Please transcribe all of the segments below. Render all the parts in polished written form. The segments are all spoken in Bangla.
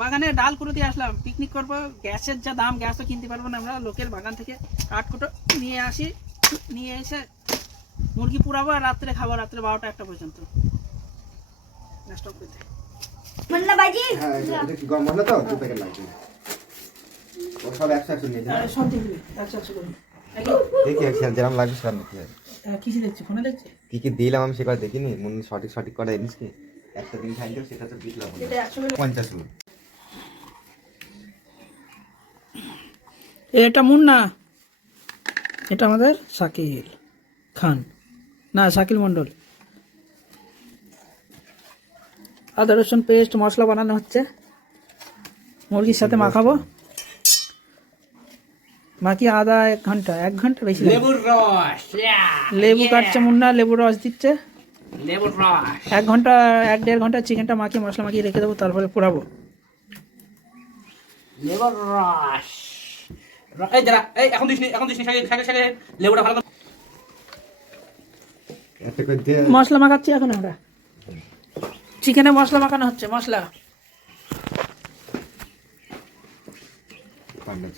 বাগানে ডাল কুড়ো দিয়ে আসলাম, পিকনিক করবো। গ্যাসের যা দাম, গ্যাস তো কিনতে পারবো না আমরা। লোকের বাগান থেকে কাঠকুটো নিয়ে আসি, নিয়ে এসে মুরগি পুরাবো আর রাত্রে খাবো, রাত্রে 12টা 1টা পর্যন্ত। মুন্না বাজি হ্যাঁ এটা কি গম বন্ধ তো দু প্যাকেট লাগবে ও সব একসাথে নিয়ে যা সব দেখবি আচ্ছা করে দেখি একসাথে যেরকম লাগবে সব নিতে হবে কিসে দেখছি, ফোনে দেখছি। কি কি দিলাম আমি সেটা দেখিনি মন সঠিক করে জিনিস কি একটা দিন খাইলেও সেটা তো বিটলাম 50 টাকা। এটা মুন্না, এটা আমাদের শাকিল খান, না শাকিল মন্ডল। আদা রসুন পেস্ট মশলা বানানো হচ্ছে, মুরগির সাথে মাখাবো। মাখিয়ে আদা 1 ঘন্টা বেশি। লেবুর রস, লেবু কাটছে মুন্না, লেবুর রস দিচ্ছে। লেবুর রস 1 ঘন্টা 1-1.5 ঘন্টা চিকেনটা মাখিয়ে মশলা মাখিয়ে রেখে দেবো, তারপরে পোড়াবো। লেবুর রস। এই যারা এই এখন দিসনি শাকে লেবুটা ভালো করে একটা করে দিয়ে মশলা মাখাচ্ছি এখন আমরা। চিকেনে মশলা মাখানো হচ্ছে, মশলা। পান্ডা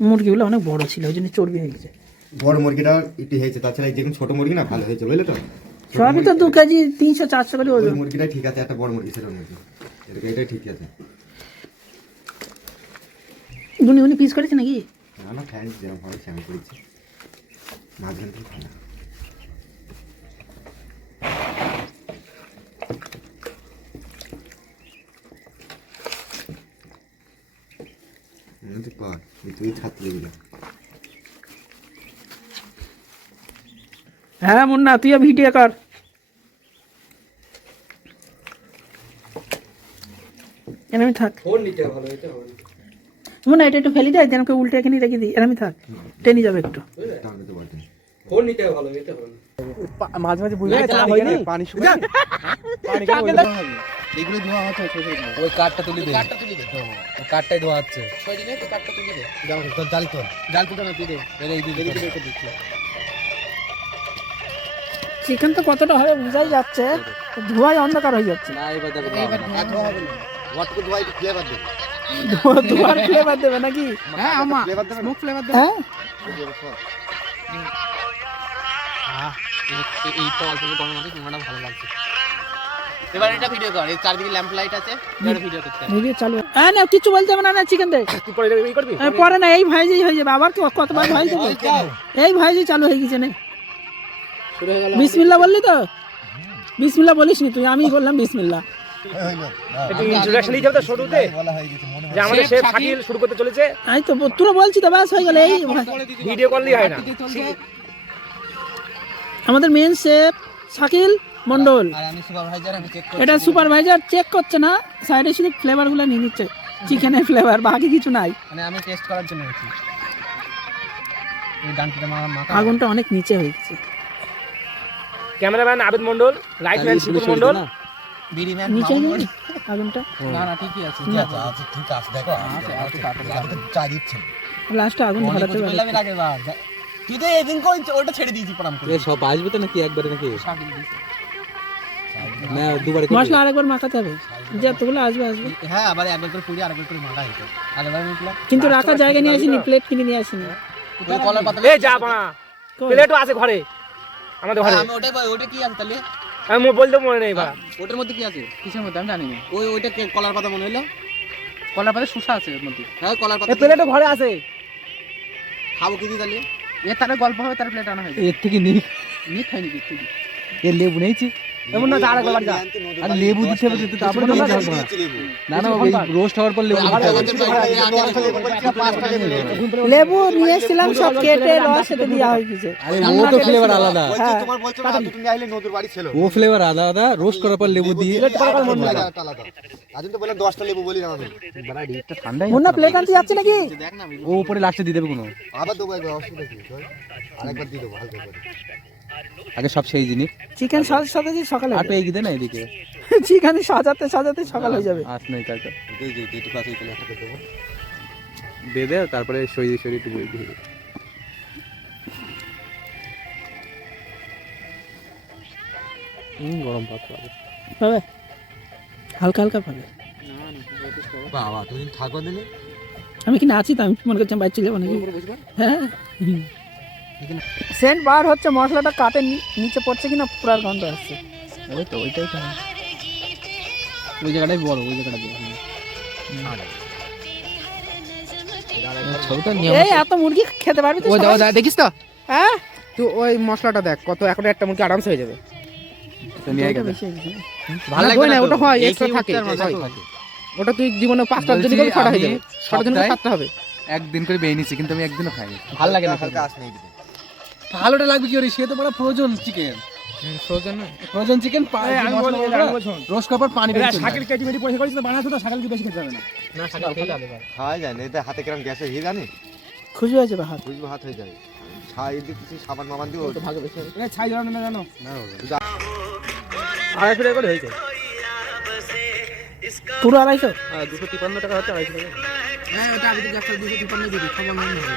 মুরগিগুলো অনেক বড় ছিল, ওই জন্য চর্বি হয়ে গেছে। বড় মুরগিটা একটু হয়েছে, তাছাড়া যেরকম ছোট মুরগি না ভালো হয়েছে বুঝলে তো। সবই তো 2 কেজি 300-400 করে ওই ওজন। মুরগিটাই ঠিক আছে, একটা বড় মুরগি ছিল মুরগি এটাই ঠিক আছে। উনি পিস করেছে নাকি? না ফ্যান যেরকম ভালো আমি করেছি মাঝখান থেকে ভালো তুই ছাত্রী হ্যাঁ মুন্না, তুইও ভিডিও কর। এরমি থাক। ফোন নিতে ভালো হইতে হবে মুন্না এটা একটু ফেলি দেয়, যেন কেউ উল্টে এখানে রেখে দিই, এরমি থাক, টেনে যাবে একটু। ফোন নিতে ভালো হইতে হবে মাঝে মাঝে বুঝে চা হয়নি পানি শুকায় এগুলো ধোয়া হচ্ছে ওই কাঠটা তুলে দে ওই কাঠটাই ধোয়া হচ্ছে 6 দিনে তো কাঠটা তুলে দে যাও তো জাল তুলে না তুই দে এই দিকে দেখো চিকেন তো কতটা হবে বোঝাই যাচ্ছে, ধোঁয়ায় অন্ধকার হয়ে যাচ্ছে। না এবার দেখো ধোয়া হবে না ওয়াটকু ধোয়াই ফ্লেভার দে ধোঁয়ার ফ্লেভার দেবে নাকি? হ্যাঁ আমা ফ্লেভার দেবে স্মোক ফ্লেভার দে হ্যাঁ এই তো অল্প গরম আছে, তোমারটা ভালো লাগছে। এবার এটা ভিডিও কর, এই চারদিকে ল্যাম্প লাইট আছে, এটা ভিডিও করতে হবে। ভিডিও চালু। হ্যাঁ না কিছু বলতে হবে না, চিকেন দে। তুই পরে এই করবি পরে না, এই ভাইজেই হয়ে যাবে। আবার কতবার ভাই দেবো? এই ভাইজেই চালু হয়ে গেছে না। শুরু হয়ে গেল। বিসমিল্লাহ বললি তো? বিসমিল্লাহ বলিস নি তুই, আমি বললাম বিসমিল্লাহ। একটু ইন্ট্রোডাকশনই যাবে তো শুরুতে বলা হয়ে গেছে মনে যে আমাদের শেফ শাকিল শুরু করতে চলেছে। এই তো তোরা বলছি তো, ব্যাস হয়ে গেল। এই ভিডিও করলেই হয় না। আমাদের মেন শেফ শাকিল মন্ডল। আর আমি সুপারভাইজার, আমি চেক এটা সুপারভাইজার চেক করছে না, সাইডে শুধু ফ্লেভারগুলো নিয়ে নিচ্ছে, চিকেনের ফ্লেভার, বাকি কিছু নাই। মানে আমি টেস্ট করার জন্য এসেছি। এই ডানটিটা মাখা আগুনটা অনেক নিচে হয়ে গেছে। ক্যামেরাম্যান আবিদ মন্ডল, লাইটম্যান শিবুর মন্ডল। বিড়ি ম্যান নিচে আগুনটা না না ঠিকই আছে ঠিক আছে দেখো আমি চা দিচ্ছি লাস্টে আগুন ধরাতে পারে। বললাম এর আগের বার তুই তো এদিন কোন ওটা ছেড়ে দিয়েছি প্রণাম করে। এ সব আসবে তো নাকি একবারে নাকি শাকিল দিছে। না দুবারে মশলা আরেকবার মাখাতে হবে, যতগুলো আসবে আসবে। হ্যাঁ আবার একবার করে পুরি আরেকবার করে মাখা হইতো। আরেকবার মিটলা কিন্তু রাখার জায়গা নিয়ে আসিনি, প্লেট কিনে নিয়ে আসিনি। ওই কলার পাতা এই যা বানা প্লেটও আছে ঘরে, আমাদের ঘরে। আমি ওটা কি আছে তাহলে? আমি বলতে মনে নেই বা ওটার মধ্যে কি আছে? কিসের মধ্যে আমি জানি না। ওইটা কলার পাতা মনে হলো। কলার পাতা শুষা আছে এর মধ্যে। হ্যাঁ কলার পাতা। এই প্লেটও ঘরে আছে। খাবো কি দিয়ে তাহলে? এর তাহলে গল্প হবে, তার প্লেট আনা হয়েছে। এর থেকে নিক নি খাইনি কিছু। এর লেবু নেইছি এমন না আর একবার বাড়ি যা। আর লেবু দিতে হবে তো তারপরে তো লেবু হবে না না ওই রোস্ট হওয়ার পর লেবু দিতে হবে লেবু নিয়ে এসেছিলাম, সব কেটে রস এতে দেওয়া হয়ে গেছে। আরে ও তো ফ্লেভার আলাদা, তোমার বলছো না তুমি আইলে নদুর বাড়ি ছিল ও ফ্লেভার আলাদা, রোস্ট করার পর লেবু দিয়ে আলাদা আজ তো বলে 10টা লেবু বলি না আমি বড়া ডিটটা ঠান্ডা মুন্না প্লেট আনতে যাচ্ছে নাকি? দেখ না ও উপরে লাস্টে দিয়ে দেবে কোনো আবার দেবো একবার অসুবিধা কি আরেকবার দিয়ে দেবো হালকা করে আগে সব সেই জিনিস চিকেন সাজাতে সকালে আর পেয়ে গিয়ে না এদিকে চিকেন সাজাতে সাজাতে সকাল হয়ে যাবে। আস নাই কাকা এই যে যেটু কাছে এই একটা করে দেবো দিয়ে দে, তারপরে সই একটু বই দিয়ে গরম ভাত খাবে পাবে হালকা হালকা পাবে। বাবা তুমি থাকো দিলে আমি কি না আছি তো, আমি মনে করছি বাইরে চলে যাবো নাকি। হ্যাঁ সেন্ট বার হচ্ছে, মশলাটা কাটে নিচে পড়ছে কিনা পুরার গন্ধ আসছে। ওই তো ওইটাই তো ওই জায়গাটাই বড়, ওই জায়গাটা বড়। ছবিটা নিয়ে এই এত মুরগি খেতে পারবি তো ওই দাও সবাই? দেখিস তো হ্যাঁ তুই ওই মশলাটা দেখ কত, এখন একটা মুরগি আরামসে হয়ে যাবে। নিয়ে এটা গেছে। বেশি হয়ে গেছে। ভালো লাগবে না ওটা, হয় এক্সট্রা থাকে ওটা, তুই জীবনে 5টার জন্য করে ছটা হয়ে যাবে, 6টার জন্য করে 7টা হবে। একদিন করে বেয়ে নিচ্ছি, কিন্তু আমি একদিনও খাইনি। ভালো লাগে না হালকা আসনে দিবে ভালোটা লাগবে কি ওরে, সে তো বড় ফ্রোজন চিকেন, ফ্রোজেন না ফ্রোজন চিকেন রোস্ট করার পর পানি বের করে শাকিল কেজি মেটি পয়সা করিস তো বানাতো তো, শাকিল কি বেশি খেতে হবে না। না শাকিল খেতে হবে ভাই। খাওয়া যায় না, এটা হাতে কিরম গ্যাসে ঘি জানি খুশি হয়েছে বা হাত? বুঝবো হাত হয়ে যাবে। ছাই দিতেছি, সাবান মাবান দিব তো ভালো বেশি এ ছাই জানো না জানো না 250 টাকা করে হয়েছে। পুরো 250? 253 টাকা হচ্ছে 250 টাকা। হ্যাঁ ওটা আমি তো 253 দিবি, খবর নাই হবে।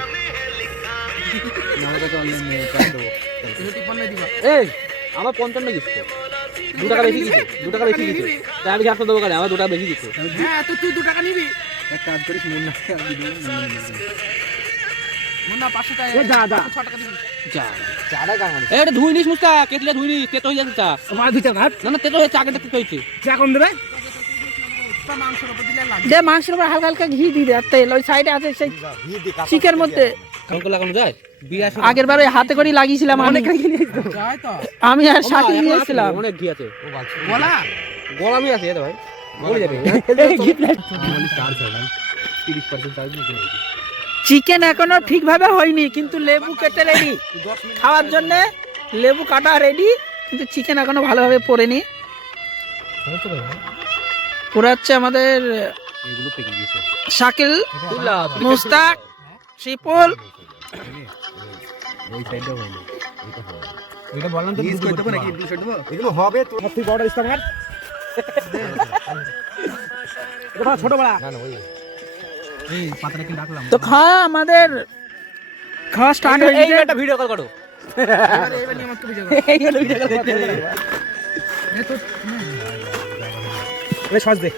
আমাদের কাছে অনলাইন নেই, টাকা দেবো। 253 দিবা। এই আমার 55 দিচ্ছে, 2 টাকা বেশি দিচ্ছে, 2 টাকা বেশি দিচ্ছে। তাই আমি 100 দেবো কেন, আমার 2 টাকা বেশি দিচ্ছে। হ্যাঁ তো তুই 2 টাকা নিবি। এক কাজ করিস, মুন্না মুন্না 500 টাকা। এ যা যা 6 টাকা দিবি। যা চাটা গান এই এটা ধুই নিস মুস্তা, কেটলে ধুই নিস, তেতো হয়ে যাচ্ছে চা। আমার দুইটা ভাত না না, তেতো হয়ে চা, কেটে তেতো হয়েছে। চা কম দেবে? তা মাংসের উপর দিলে লাগবে। দে মাংসের উপর হালকা হালকা ঘি দিয়ে দে, আর তেল ওই সাইডে আছে সেই ঘি দি কাপড় চিকের মধ্যে। কাউকে লাগানো যায়? 82 আগের বার ওই হাতে করে লাগিয়েছিলাম আমি, যায় তো। আমি আর শাকিল নিয়েছিলাম। অনেক ঘি আছে, ও বাচ্চা বলা। গরমই আছে এটা ভাই, মরে যাবে। এই ঘি প্লেট। 30% চার্জ নিতে নেই। চিকেন এখনো ঠিকভাবে হয়নি, কিন্তু লেবু কেটে রেডি খাওয়ার জন্য, লেবু কাটা রেডি, কিন্তু চিকেন এখনো ভালোভাবে পড়েনি। পুরো হচ্ছে আমাদের এগুলো পেকে গেছে। শাকিল, মুস্তাক, শিপুল। ওই সাইডটাও হয়নি। এটা বললাম তো, মিস করে দেবো নাকি? 200 দেবো? এগুলো হবে তো তুই বড় ইস্তেমার এটা ছোট বড়। না না ওই এই পাতাটা কি রাখলাম? তো খাওয়া আমাদের খাওয়া স্টার্ট হয়ে এই গেছে। একটা ভিডিও কল করো, এবার নিয়ে আমাকে ভিডিও কর। এই হলো video call করতে হবে। এ তো এই সস দে,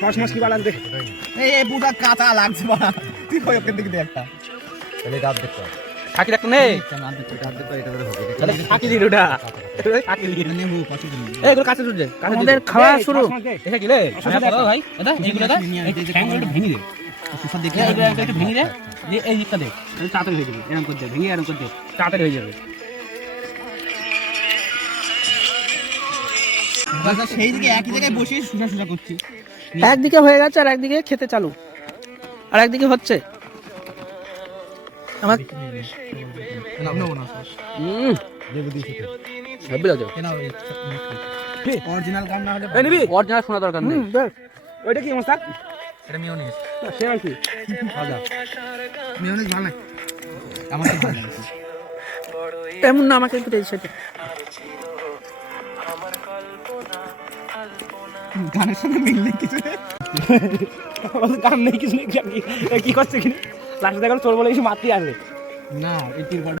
সস মাছ কি বালান দে। এই বুড়া কাঁচা লাগছে বাড়া। তুই কই ওখান থেকে দে একটা। তাহলে রাত দেখতে হবে থাকি রাখতে নেই, রাত দেখতে এটা ধরে হবে তাহলে থাকি দিন ওটা, থাকি দিন। নেবো পাশে দিন। এই গুলো কাছে দে, আমাদের খাওয়া শুরু। এটা কি রে? আমি বলো ভাই, এটা এইগুলো দা, এই ঠ্যাংগুলো একটু ভেঙে দে। সুসা দেখে এইগুলো একটু ভেঙে দে, এই দিকটা দে, তাড়াতাড়ি হয়ে যাবে। এরকম করে দে, ভেঙে এরকম করে দে, তাড়াতাড়ি হয়ে যাবে। বাসা সেই দিকে একই জায়গায় বসে সুসা সুসা করছি। একদিকে হয়ে গেছে আর একদিকে খেতে চালু, আর একদিকে হচ্ছে আমার নেবো না। দেবো দিয়েছি তো ভাবি দাও কেন অরিজিনাল গান না হলে এই নিবি, অরিজিনাল শোনা দরকার নেই। ওইটা কি মস্তাক? এটা মিওনিজ। সে আর কি ভালো। মিওনিজ ভালো লাগে। আমার তো ভালো লাগে। তেমন না, আমাকে একটু দিয়েছে সেটা। গানের সঙ্গে মিল নেই কিছু। গান নেই কিছু নেই, কি করছে কিনা লাস্টে দেখো চোর বলে কিছু মারতে আসবে না এটির